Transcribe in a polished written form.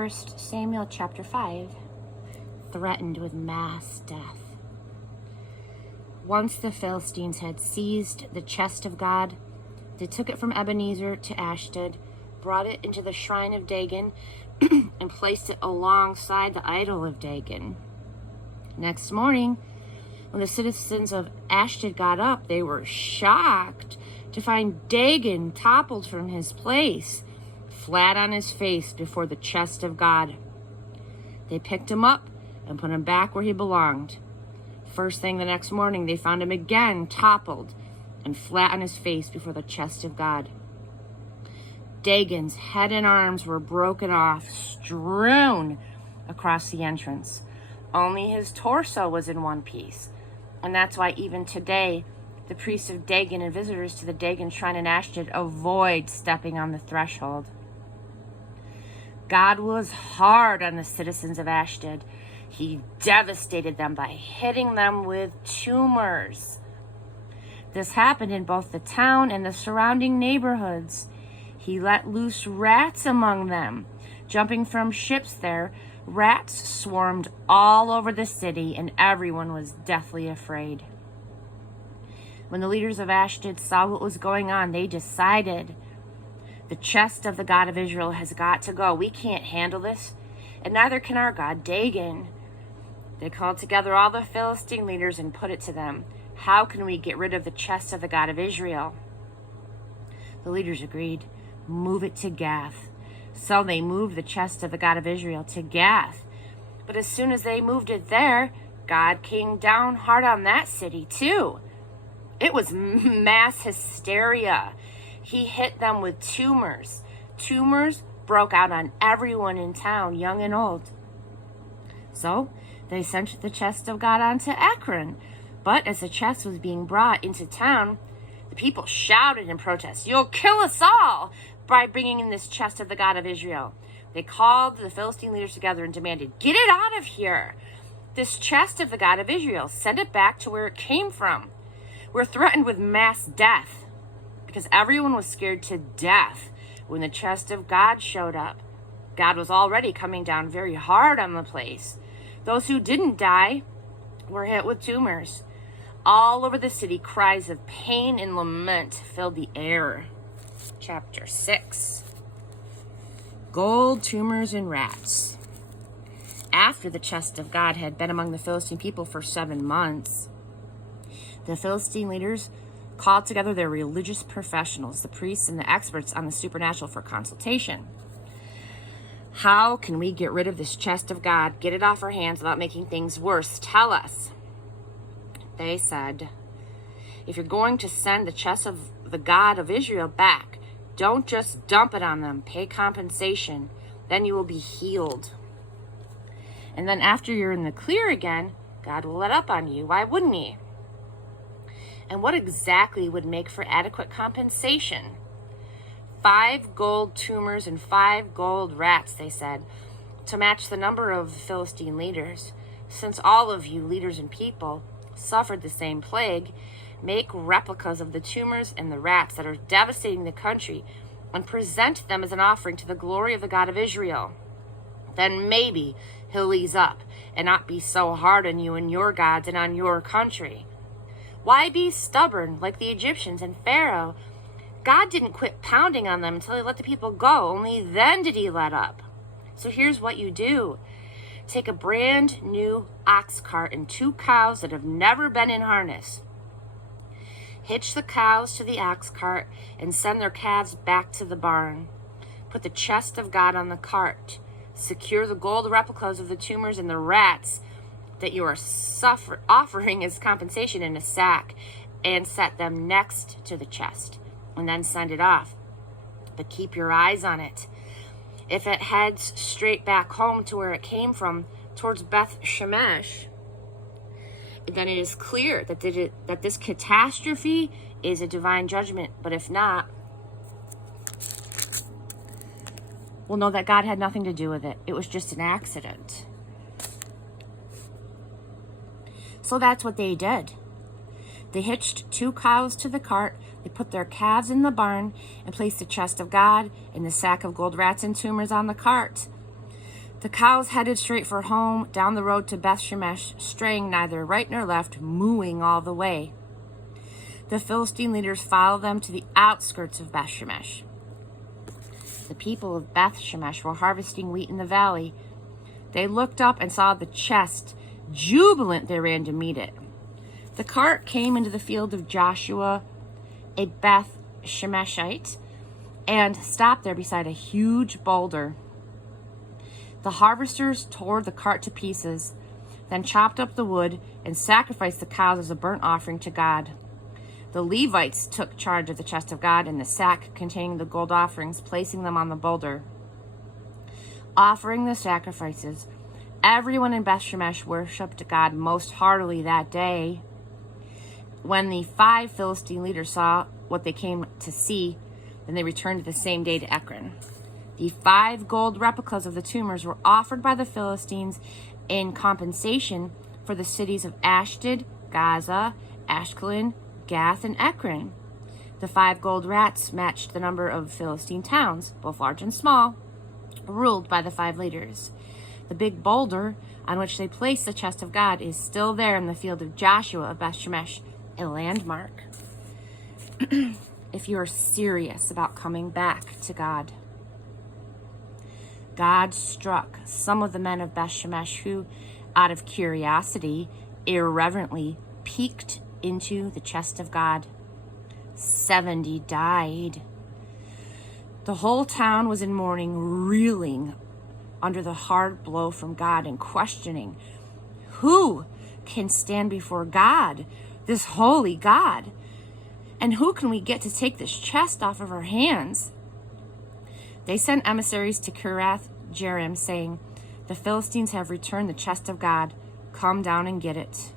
1 Samuel chapter 5, threatened with mass death. Once the Philistines had seized the chest of God, they took it from Ebenezer to Ashdod, brought it into the shrine of Dagon, and placed it alongside the idol of Dagon. Next morning, when the citizens of Ashdod got up, they were shocked to find Dagon toppled from his place, flat on his face before the chest of God. They picked him up and put him back where he belonged. First thing the next morning, they found him again toppled and flat on his face before the chest of God. Dagon's head and arms were broken off, strewn across the entrance. Only his torso was in one piece. And that's why even today, the priests of Dagon and visitors to the Dagon shrine in Ashdod avoid stepping on the threshold. God was hard on the citizens of Ashdod. He devastated them by hitting them with tumors. This happened in both the town and the surrounding neighborhoods. He let loose rats among them. Jumping from ships there, rats swarmed all over the city, and everyone was deathly afraid. When the leaders of Ashdod saw what was going on, they decided, the chest of the God of Israel has got to go. We can't handle this, and neither can our God, Dagon. They called together all the Philistine leaders and put it to them. How can we get rid of the chest of the God of Israel? The leaders agreed. Move it to Gath. So they moved the chest of the God of Israel to Gath. But as soon as they moved it there, God came down hard on that city too. It was mass hysteria. He hit them with tumors. Tumors broke out on everyone in town, young and old. So they sent the chest of God on to Ekron. But as the chest was being brought into town, the people shouted in protest, "You'll kill us all by bringing in this chest of the God of Israel." They called the Philistine leaders together and demanded, "Get it out of here. This chest of the God of Israel, send it back to where it came from. We're threatened with mass death," because everyone was scared to death when the chest of God showed up. God was already coming down very hard on the place. Those who didn't die were hit with tumors. All over the city, cries of pain and lament filled the air. Chapter 6. Gold, tumors, and rats. After the chest of God had been among the Philistine people for 7 months, the Philistine leaders called together their religious professionals, the priests and the experts on the supernatural, for consultation. How can we get rid of this chest of God, get it off our hands without making things worse? Tell us. They said, if you're going to send the chest of the God of Israel back, don't just dump it on them. Pay compensation. Then you will be healed. And then after you're in the clear again, God will let up on you. Why wouldn't he? And what exactly would make for adequate compensation? 5 gold tumors and 5 gold rats, they said, to match the number of Philistine leaders. Since all of you, leaders and people, suffered the same plague, make replicas of the tumors and the rats that are devastating the country and present them as an offering to the glory of the God of Israel. Then maybe he'll ease up and not be so hard on you and your gods and on your country. Why be stubborn like the Egyptians and Pharaoh? God didn't quit pounding on them until he let the people go. Only then did he let up. So here's what you do. Take a brand new ox cart and 2 cows that have never been in harness. Hitch the cows to the ox cart and send their calves back to the barn. Put the chest of God on the cart. Secure the gold replicas of the tumors and the rats that you are offering as compensation in a sack, and set them next to the chest, and then send it off. But keep your eyes on it. If it heads straight back home to where it came from, towards Beth Shemesh, then it is clear that this catastrophe is a divine judgment. But if not, we'll know that God had nothing to do with it. It was just an accident. So that's what they did. They hitched 2 cows to the cart, they put their calves in the barn, and placed the chest of God and the sack of gold rats and tumors on the cart. The cows headed straight for home, down the road to Beth Shemesh, straying neither right nor left, mooing all the way. The Philistine leaders followed them to the outskirts of Beth Shemesh. The people of Beth Shemesh were harvesting wheat in the valley. They looked up and saw the chest. Jubilant, they ran to meet it. The cart came into the field of Joshua, a Beth Shemeshite, and stopped there beside a huge boulder. The harvesters tore the cart to pieces, then chopped up the wood and sacrificed the cows as a burnt offering to God. The Levites took charge of the chest of God and the sack containing the gold offerings, placing them on the boulder. Offering the sacrifices, everyone in Beth Shemesh worshipped God most heartily that day. When the 5 Philistine leaders saw what they came to see, then they returned the same day to Ekron. The 5 gold replicas of the tumors were offered by the Philistines in compensation for the cities of Ashdod, Gaza, Ashkelon, Gath, and Ekron. The 5 gold rats matched the number of Philistine towns, both large and small, ruled by the 5 leaders. The big boulder on which they placed the chest of God is still there in the field of Joshua of Beth Shemesh, a landmark. If you are serious about coming back to God, God struck some of the men of Beth Shemesh who, out of curiosity, irreverently peeked into the chest of God. 70 died. The whole town was in mourning, reeling under the hard blow from God and questioning, who can stand before God, this holy God? And who can we get to take this chest off of our hands? They sent emissaries to Kiriath Jearim, saying, the Philistines have returned the chest of God. Come down and get it.